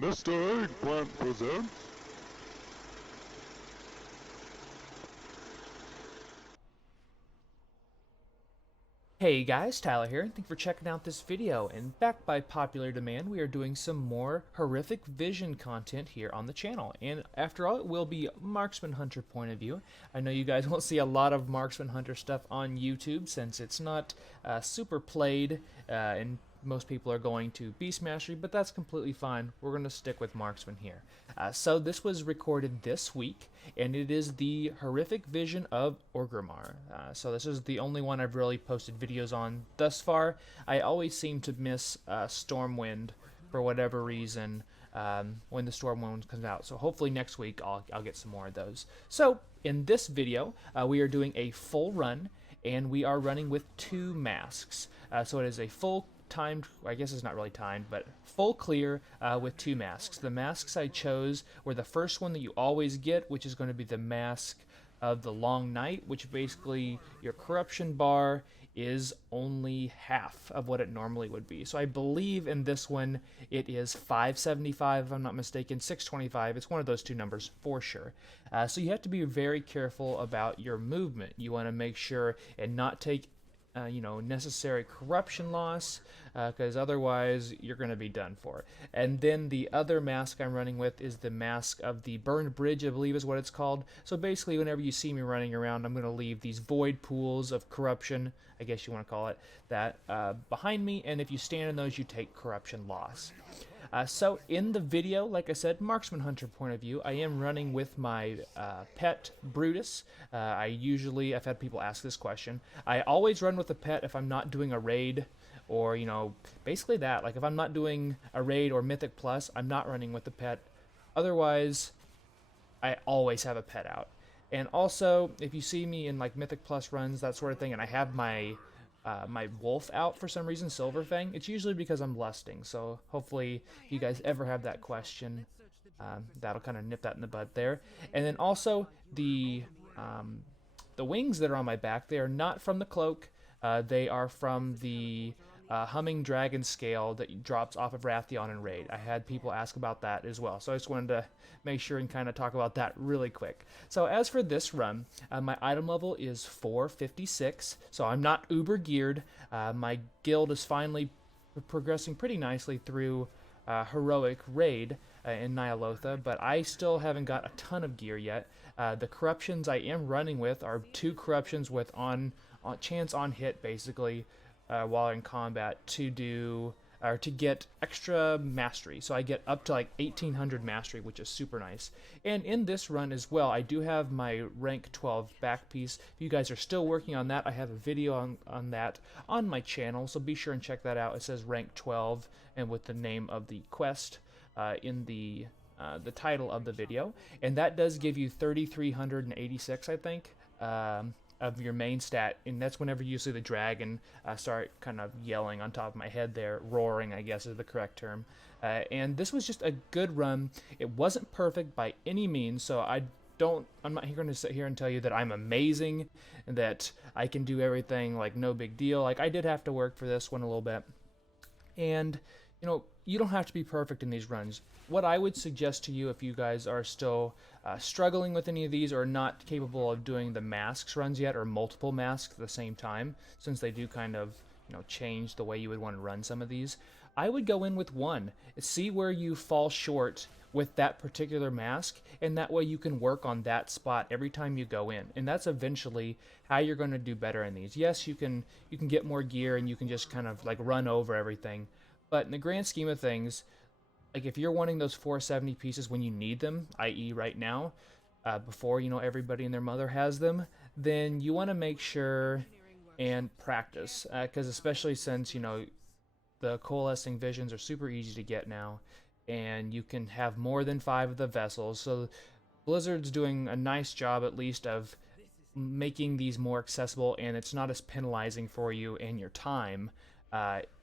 Mr. Eggplant presents. Hey guys, Tyler here, and thank you for checking out this video. And back by popular demand, we are doing some more horrific vision content here on the channel. And after all, it will be Marksman Hunter point of view. I know you guys won't see a lot of Marksman Hunter stuff on YouTube since it's not super played, and most people are going to Beast Mastery, but that's completely fine. We're going to stick with Marksman here. So this was recorded this week, and it is the horrific vision of Orgrimmar. So this is the only one I've really posted videos on thus far. I always seem to miss Stormwind for whatever reason when the Stormwind comes out. So hopefully next week I'll get some more of those. So in this video, we are doing a full run, and we are running with 2 masks. So it is a full timed, I guess it's not really timed, but full clear with 2 masks. The masks I chose were the first one that you always get, which is going to be the mask of the Long Night, which basically your corruption bar is only half of what it normally would be. So I believe in this one it is 575 if I'm not mistaken, 625. It's one of those 2 numbers for sure. So you have to be very careful about your movement. You want to make sure and not take necessary corruption loss, because otherwise you're going to be done for. And then the other mask I'm running with is the mask of the Burned Bridge, I believe is what it's called. So basically, whenever you see me running around, I'm going to leave these void pools of corruption, I guess you want to call it that, behind me, and if you stand in those, you take corruption loss. So in the video, like I said, Marksman Hunter point of view, I am running with my pet Brutus. I've had people ask this question. I always run with a pet if I'm not doing a raid, or basically that. Like if I'm not doing a raid or Mythic Plus, I'm not running with the pet. Otherwise, I always have a pet out. And also, if you see me in like Mythic Plus runs, that sort of thing, and I have my my wolf out for some reason, Silverfang, it's usually because I'm lusting. So hopefully if you guys ever have that question, that'll kind of nip that in the bud there. And then also the wings that are on my back, they are not from the cloak. They are from the humming dragon scale that drops off of Wrathion and Raid. I had people ask about that as well, so I just wanted to make sure and kind of talk about that really quick. So as for this run, my item level is 456, so I'm not uber geared. My guild is finally progressing pretty nicely through heroic raid in Nyalotha, but I still haven't got a ton of gear yet. The corruptions I am running with are 2 corruptions with on chance on hit, basically, while in combat, to get extra mastery. So I get up to like 1800 mastery, which is super nice. And in this run as well, I do have my rank 12 back piece. If you guys are still working on that, I have a video on that on my channel, so be sure and check that out. It says rank 12 and with the name of the quest in the title of the video, and that does give you 3386, I think, of your main stat, and that's whenever you see the dragon start kind of yelling on top of my head there, roaring, I guess is the correct term. And this was just a good run. It wasn't perfect by any means, so I'm not going to sit here and tell you that I'm amazing, and that I can do everything, like no big deal. Like I did have to work for this one a little bit. And you don't have to be perfect in these runs. What I would suggest to you, if you guys are still struggling with any of these or not capable of doing the masks runs yet, or multiple masks at the same time, since they do kind of change the way you would want to run some of these, I would go in with one. See where you fall short with that particular mask, and that way you can work on that spot every time you go in, and that's eventually how you're going to do better in these. Yes, you can get more gear and you can just kind of like run over everything, but in the grand scheme of things, like if you're wanting those 470 pieces when you need them, i.e. right now, before everybody and their mother has them, then you want to make sure and practice, because especially since the coalescing visions are super easy to get now, and you can have more than 5 of the vessels. So Blizzard's doing a nice job at least of making these more accessible, and it's not as penalizing for you and your time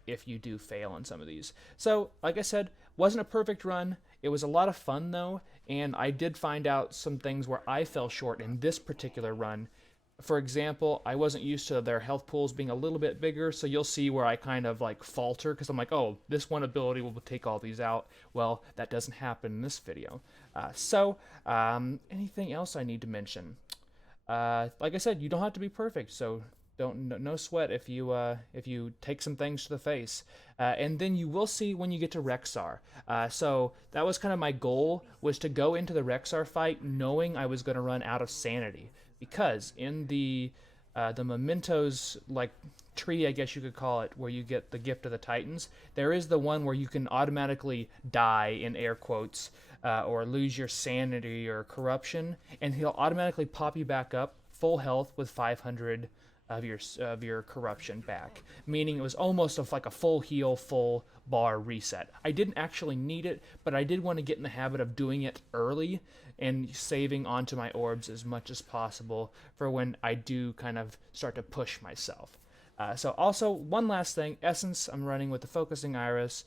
if you do fail on some of these. So like I said, wasn't a perfect run. It was a lot of fun though, and I did find out some things where I fell short in this particular run. For example, I wasn't used to their health pools being a little bit bigger, so you'll see where I kind of like falter because I'm like, oh, this one ability will take all these out. Well, that doesn't happen in this video. Anything else I need to mention? Like I said, you don't have to be perfect, so no sweat if you take some things to the face. And then you will see when you get to Rexar. So that was kind of my goal, was to go into the Rexar fight knowing I was going to run out of sanity, because in the mementos, like, tree, I guess you could call it, where you get the gift of the Titans, there is the one where you can automatically die, in air quotes, or lose your sanity or corruption, and he'll automatically pop you back up full health with 500 of your corruption back, meaning it was almost like a full heal, full bar reset. I didn't actually need it, but I did want to get in the habit of doing it early and saving onto my orbs as much as possible for when I do kind of start to push myself. So also, one last thing, Essence, I'm running with the Focusing Iris.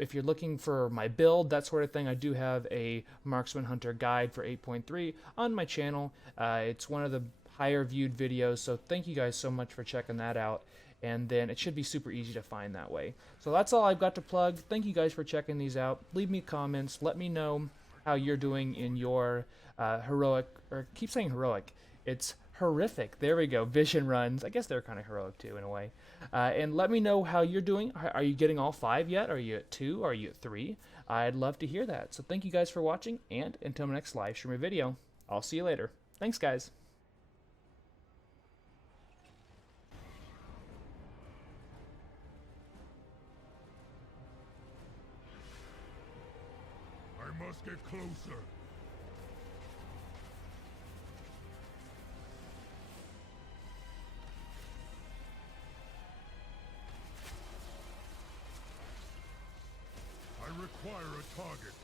If you're looking for my build, that sort of thing, I do have a Marksman Hunter guide for 8.3 on my channel. It's one of the higher viewed videos, so thank you guys so much for checking that out. And then it should be super easy to find that way. So that's all I've got to plug. Thank you guys for checking these out. Leave me comments. Let me know how you're doing in your heroic, or keep saying heroic, it's horrific. There we go. Vision runs. I guess they're kind of heroic too in a way. And let me know how you're doing. Are you getting all 5 yet? Are you at 2? Are you at 3? I'd love to hear that. So thank you guys for watching, and until my next live stream or video, I'll see you later. Thanks, guys. I must get closer. I require a target.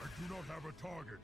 I do not have a target.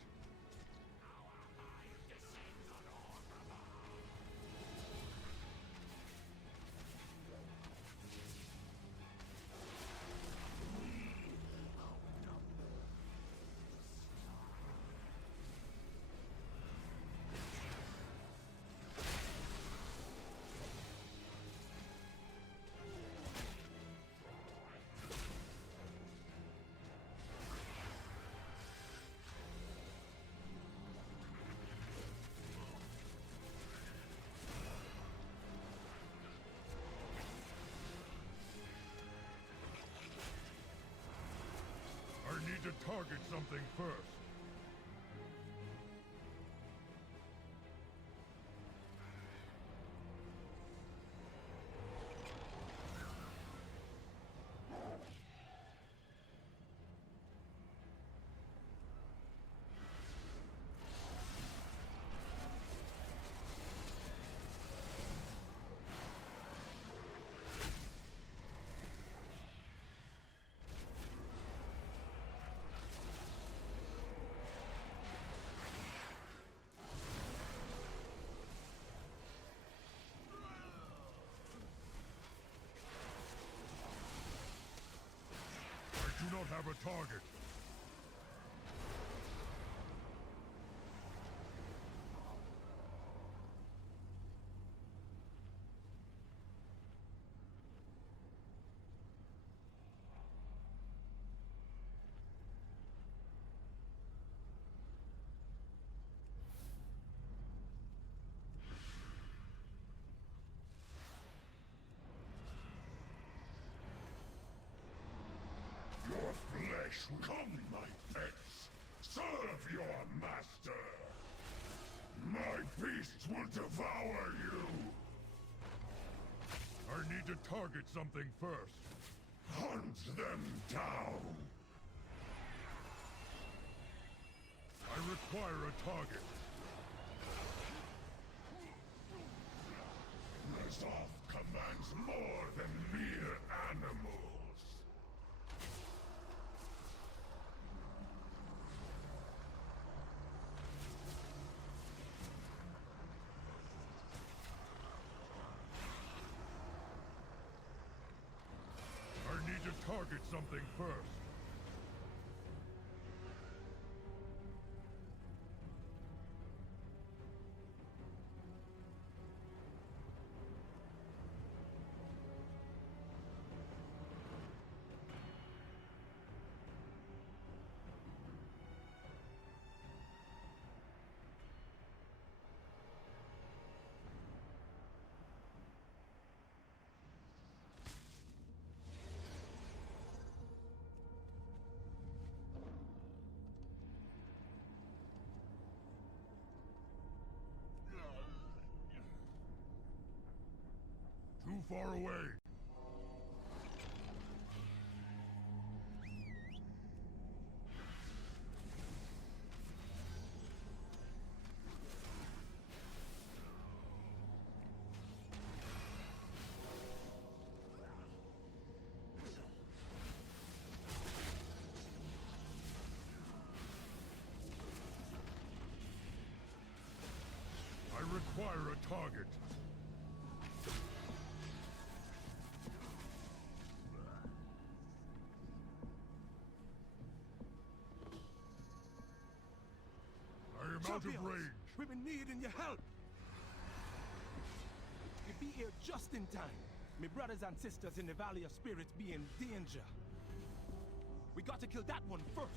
I need to target something first. I do not have a target. Your flesh, come, my pets. Serve your master. My beasts will devour you. I need to target something first. Hunt them down. I require a target. Resolve commands more than mere animals. I need to target something first. Too far away. I require a target. Out of range. We've been needing your help. You be here just in time. My brothers and sisters in the Valley of Spirits be in danger. We got to kill that one first.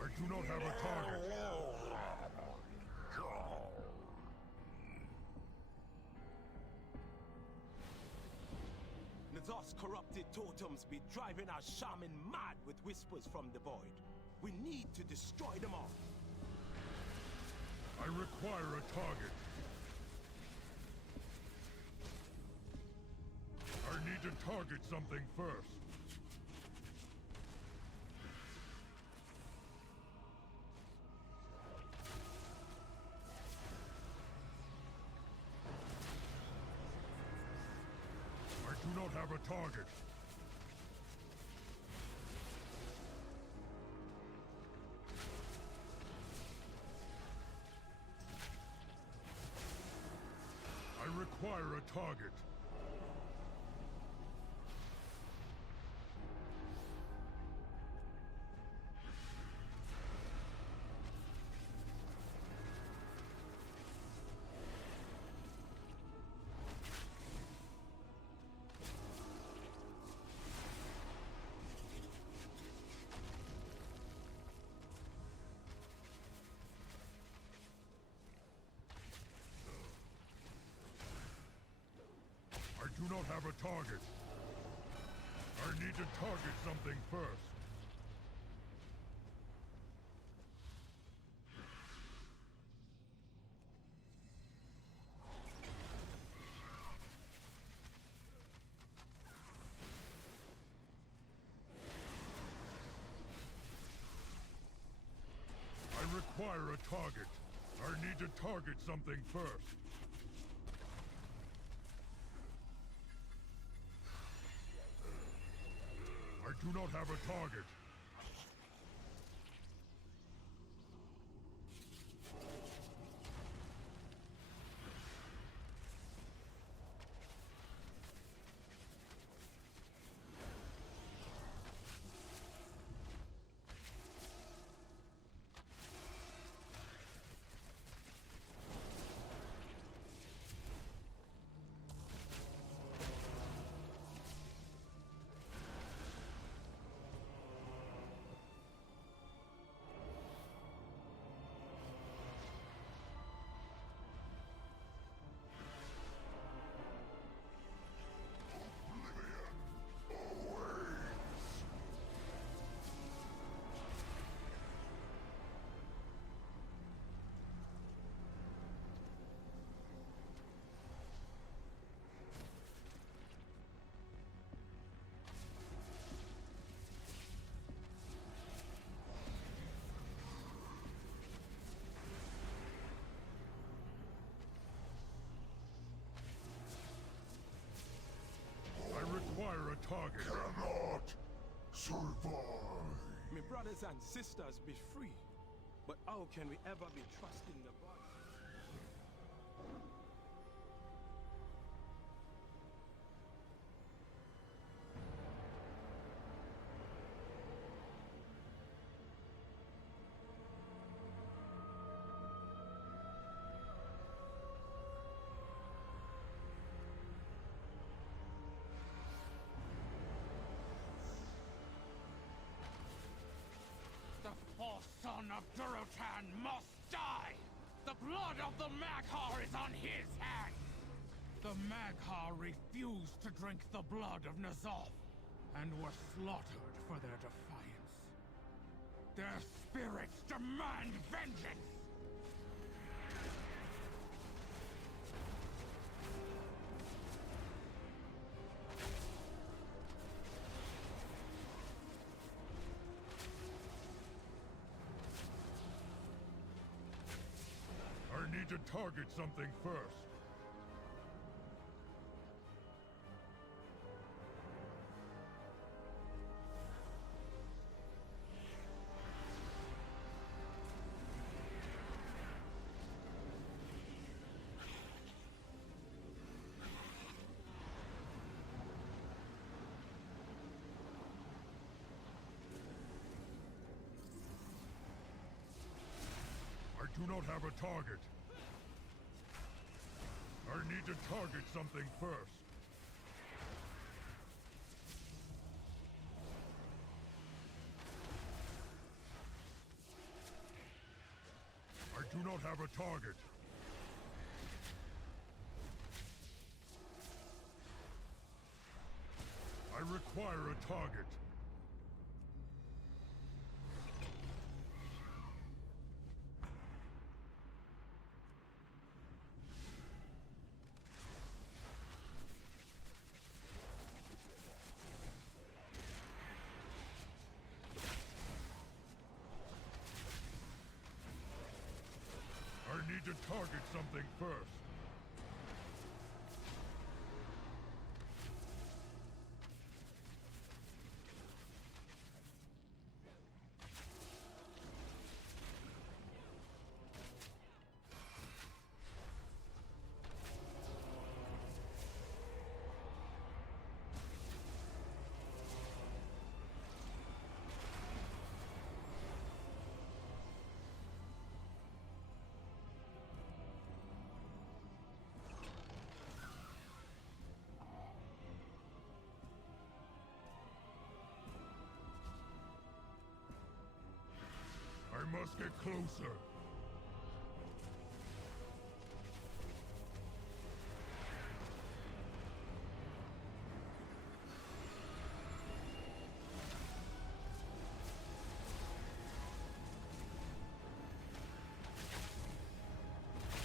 I do not have a target. Thus corrupted totems be driving our shaman mad with whispers from the void. We need to destroy them all. I require a target. I need to target something first. I do not have a target. I require a target. I do not have a target. I need to target something first. I require a target. I need to target something first. I do not have a target. Require a target. Cannot survive. My brothers and sisters be free. But how can we ever be trusting the body? The false son of Durotan must die! The blood of the Maghar is on his hand! The Maghar refused to drink the blood of N'Zoth, and were slaughtered for their defiance. Their spirits demand vengeance! I need to target something first. I do not have a target. I need to target something first. I do not have a target. I require a target. I need to target something first. I must get closer.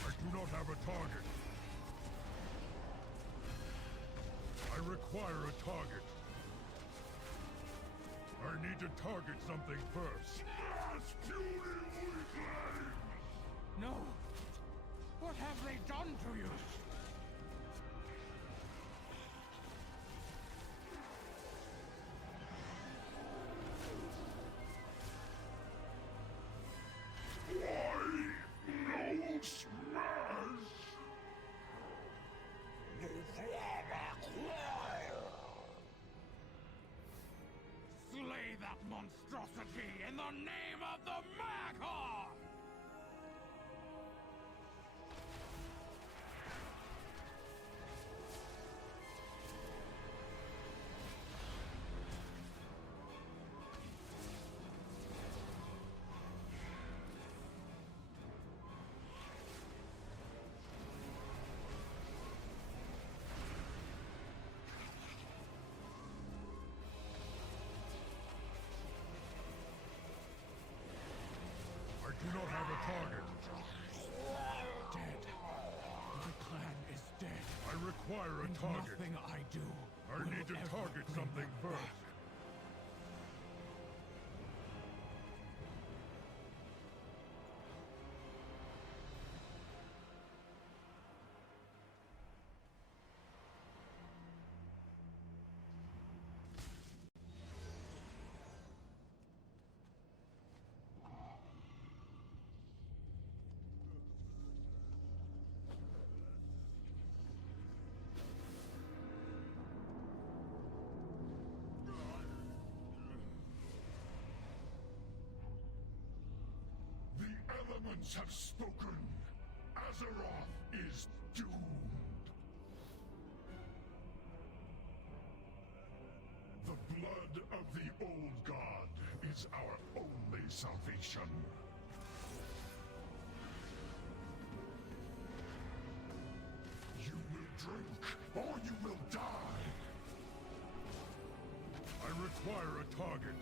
I do not have a target. I require a target. I need to target something first. No! What have they done to you? Slay that monstrosity in the name of the Maghar! I do not have a target. Dead. My clan is dead. I require a And target. nothing I do I will need to ever target bring something them first. back. servants have spoken. Azeroth is doomed. The blood of the old god is our only salvation. You will drink, or you will die. I require a target.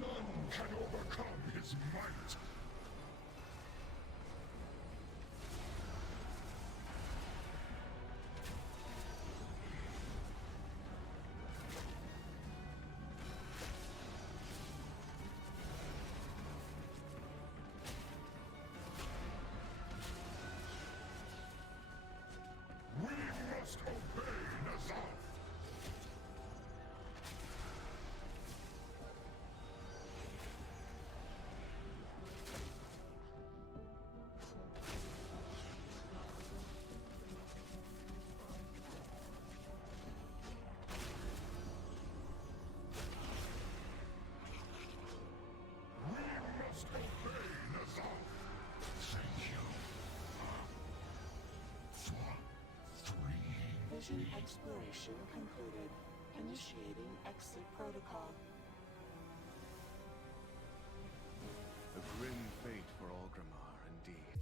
None can overcome his might. We must obey N'Zoth. We must obey N'Zoth. Thank you. For freeing Vision me. exploration concluded. Initiating exit protocol. A grim fate for Orgrimmar, indeed.